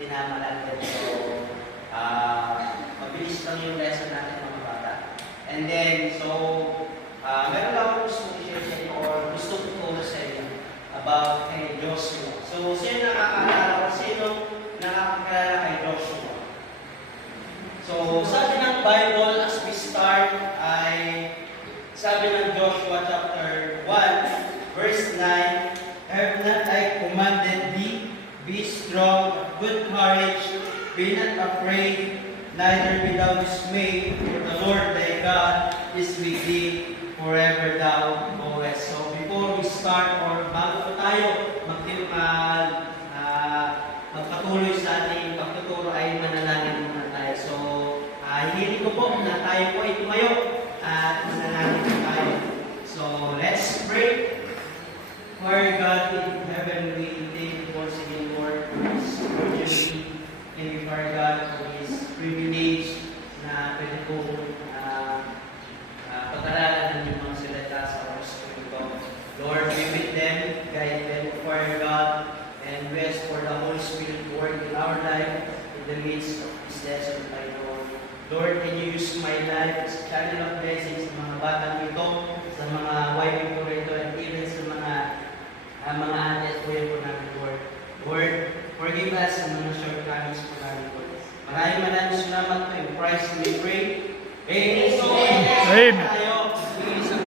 tinama natin. So, mabilis lang yung lesson natin mga bata. And then, so, meron lang ako gusto i-share sa inyo or gusto ko turo sa inyo about kay Joshua. So, sino nakakaalala o sino nakakakilala kay Joshua? So, sabi ng Bible as we start ay sabi ng Joshua chapter 1 verse 9, "Have not I commanded thee, be strong, of good courage, be not afraid, neither be thou dismayed, for the Lord thy God is with thee forever thou goest." So before we start or bago po tayo magpatuloy sa ating pagtuturo ay manalangin muna tayo. So hihiling ko po na tayo po ay tumayo at manalangin po tayo. So let's pray. Lord God in heaven, we thank you once again, Lord, for this opportunity. Thank you, Lord God, for this privilege na pwede po pag-aralan ng mga salita sa oras ko ito. Lord, be with them, guide them, Lord God, and we ask for the Holy Spirit to work in our life in the midst of this lesson, my Lord. Lord, can you use my life as a channel of blessings sa mga batang ito, sa mga wife ko rito, and even sa mga anes po yan po namin, Lord. Lord, forgive us sa mga shortcomings po namin, Lord. Maraming salamat po. In Christ we pray. Amen. Amen.